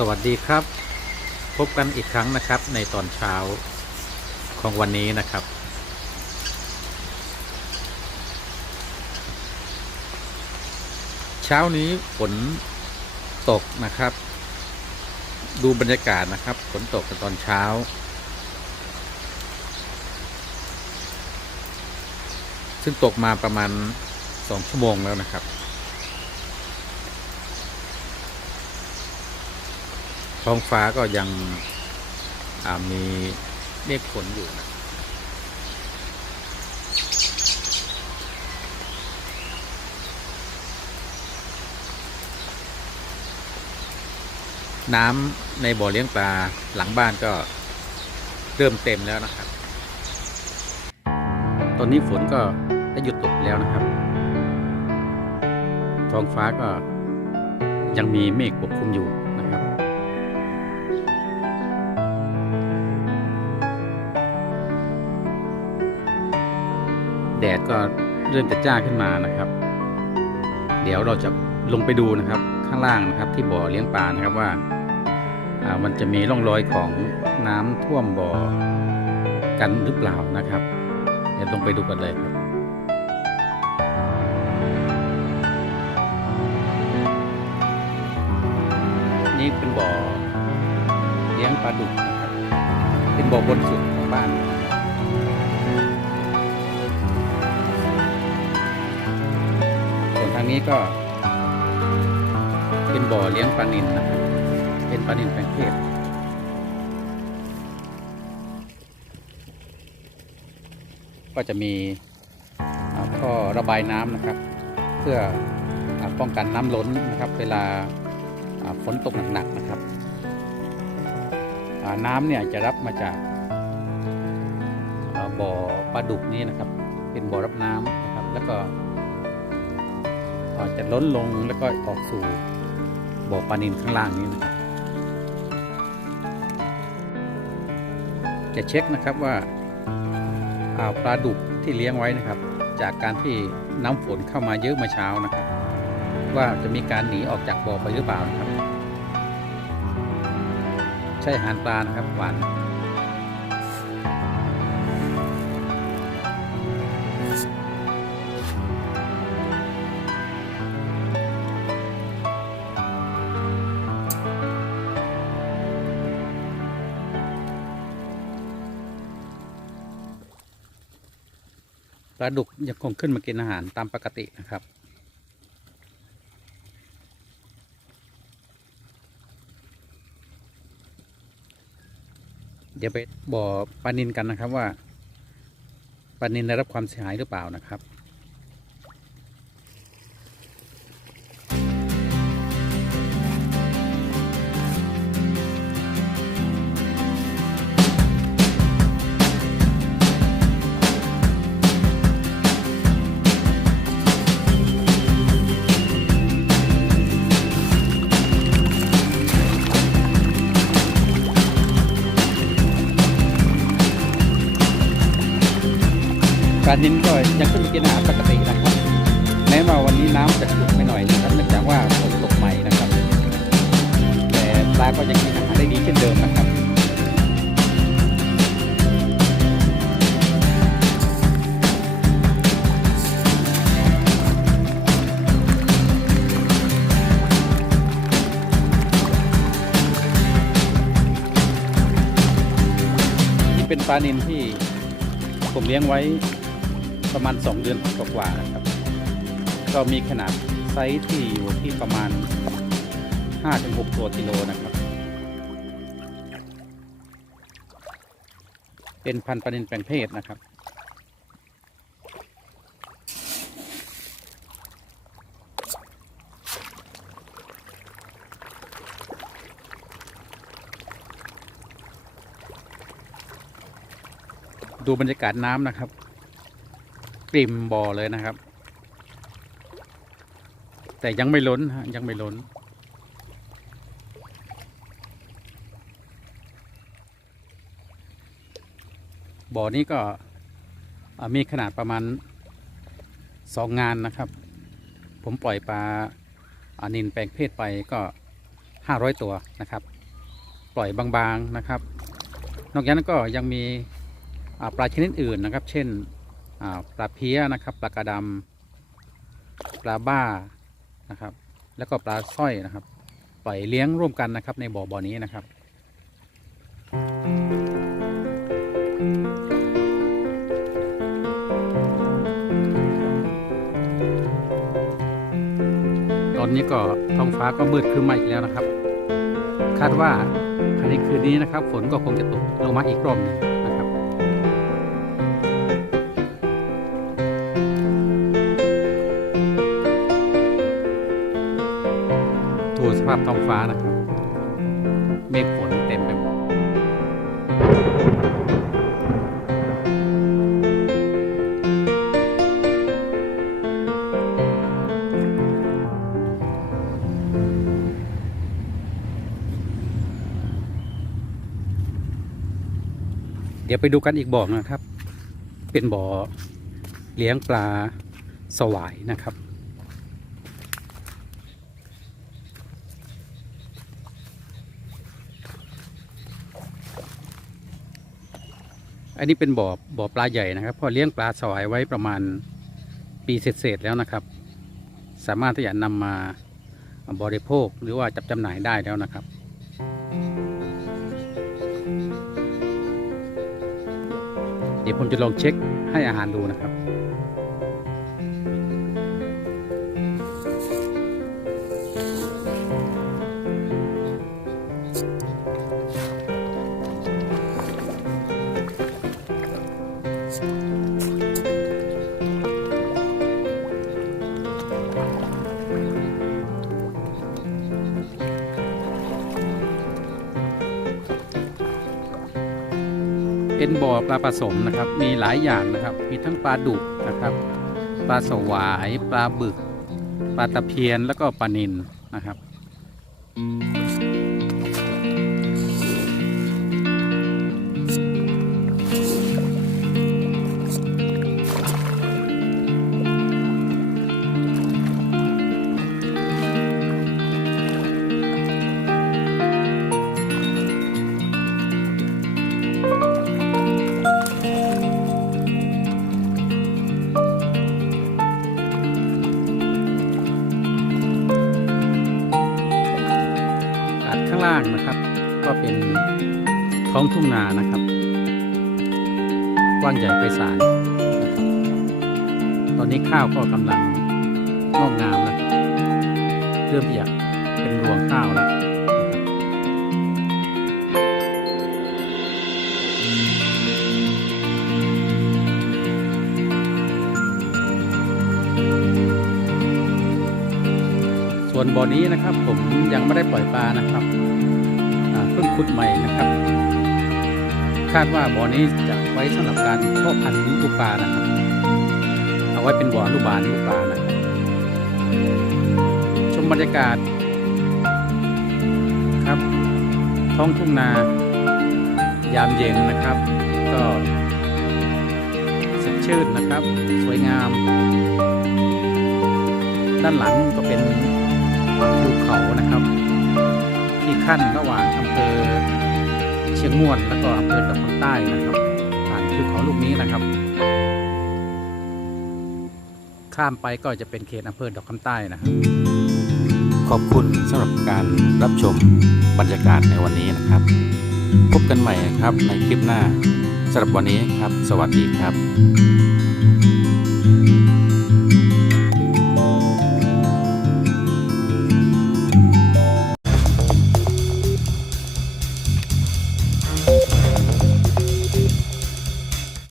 สวัสดีครับ พบกันอีกครั้งนะครับในตอนเช้าของวันนี้นะครับ เช้านี้ฝนตกนะครับ ดูบรรยากาศนะครับฝนตกตอนเช้า ซึ่งตกมาประมาณสองชั่วโมงแล้วนะครับ ท้องฟ้าก็ยังมีเมฆฝนอยู่นะน้ำในบ่อเลี้ยงปลาหลังบ้านก็เริ่มเต็มแล้วนะครับ ตอนนี้ฝนก็ได้หยุดตกแล้วนะครับ ท้องฟ้าก็ยังมีเมฆปกคลุมอยู่ แดดก็เริ่มจะจ้าขึ้นมานะครับ เดี๋ยวเราจะลงไปดูนะครับข้างล่างนะครับที่บ่อเลี้ยงปลานะครับว่าอ่ามันจะมีร่องรอยของน้ำท่วมบ่อกันหรือเปล่านะครับ เดี๋ยวลงไปดูกันเลยครับนี่เป็นบ่อเลี้ยงปลาดุกนะครับเป็นบ่อบนสุดของบ้าน งนี้ก็ เป็นบ่อเลี้ยงปลานิลนะครับเป็นปลานิลแปลงเพศก็จะมีท่อระบายน้ำนะครับ เพื่อป้องกันน้ำล้นนะครับ เวลาฝนตกหนักๆนะครับน้ำเนี่ยจะรับมาจากบ่อปลาดุกนี้นะครับ เป็นบ่อรับน้ำนะครับแล้วก็ จะล้นลงแล้วก็ออกสู่บ่อปลานิลข้างล่างนี้นะครับ จะเช็คนะครับว่าอาปลาดุกที่เลี้ยงไว้นะครับ จากการที่น้ำฝนเข้ามาเยอะเมื่อเช้านะครับ ว่าจะมีการหนีออกจากบ่อไปหรือเปล่านะครับ ใช่หารปลานะครับหวาน ปลาดุกยังคงขึ้นมากินอาหารตามปกตินะครับ เดี๋ยวไปบ่อปลานินกันนะครับว่าปลานินได้รับความเสียหายหรือเปล่านะครับ นินก็ยังขึ้นกินอาหารปกตินะครับ แม้ว่าวันนี้น้ำจะขุ่นไปหน่อยนะครับเนื่องจากว่าฝนตกใหม่นะครับ แต่ปลาก็ยังกินอาหารได้ดีเช่นเดิมนะครับนี่เป็นปลานินที่ผมเลี้ยงไว้ ประมาณ 2 เดือนกว่าๆนะครับ ก็มีขนาดไซส์ที่อยู่ที่ประมาณ 5-6 ตัวกิโลนะครับ เป็นพันธุ์ปลานินแปลงเพศนะครับดูบรรยากาศน้ำนะครับ ริมบ่อเลยนะครับ แต่ยังไม่ล้นฮะยังไม่ล้น บ่อนี้ก็มีขนาดประมาณสองงานนะครับ ผมปล่อยปลาอานินแปลงเพศไปก็500ตัวนะครับ ปล่อยบางๆนะครับ นอกจากนั้นก็ยังมีปลาชนิดอื่นนะครับ เช่น ปลาเพี้ยนะครับ ปลากระดำปลาบ้านะครับ แล้วก็ปลาสร้อยนะครับ ปล่อยเลี้ยงร่วมกันนะครับ ในบ่อบ่อนี้นะครับตอนนี้ก็ท้องฟ้าก็มืดครึ้มมาอีกแล้วนะครับ คาดว่าภายในคืนนี้นะครับ ฝนก็คงจะตกลงมาอีกรอบหนึง ภาพท้องฟ้านะครับเมฆฝนเต็มไปหมดเดี๋ยวไปดูกันอีกบ่อนะครับ เป็นบ่อเลี้ยงปลาสวายนะครับ อันนี้เป็นบ่อบ่อปลาใหญ่นะครับพ่อเลี้ยงปลาสวายไว้ประมาณปีเศษๆแล้วนะครับ สามารถที่จะนำมาบริโภคหรือว่าจับจำหน่ายได้แล้วนะครับเดี๋ยวผมจะลองเช็คให้อาหารดูนะครับ เป็นบ่อปลาผสมนะครับ มีหลายอย่างนะครับ มีทั้งปลาดุกนะครับ ปลาสวาย ปลาบึก ปลาตะเพียนแล้วก็ปลานิลนะครับ ทุ่งนานะครับ กว้างใหญ่ไพศาลตอนนี้ข้าวก็กำลังงอกงามนะครับเริ่มที่จะเป็นรวงข้าวแล้วส่วนบ่อนี้นะครับผมยังไม่ได้ปล่อยปลานะครับเพิ่งขุดใหม่นะครับ คาดว่าบ่อนี้จะไว้สำหรับการเพาะพันธุ์ลูกปลานะครับ เอาไว้เป็นบ่ออนุบาลลูกปลานะครับชมบรรยากาศครับ ท้องทุ่งนายามเย็นนะครับ ก็สดชื่นนะครับ สวยงาม ด้านหลังก็เป็นภูเขานะครับ ที่ขั้นระหว่างอำเภอ เชียงม่วน แล้วก็อำเภอดอกคำใต้นะครับ ผ่านภูเขาลูกนี้นะครับ ข้ามไปก็จะเป็นเขตอำเภอดอกคำใต้นะครับ ขอบคุณสำหรับการรับชมบรรยากาศในวันนี้นะครับ พบกันใหม่ครับในคลิปหน้าสำหรับวันนี้ครับ สวัสดีครับ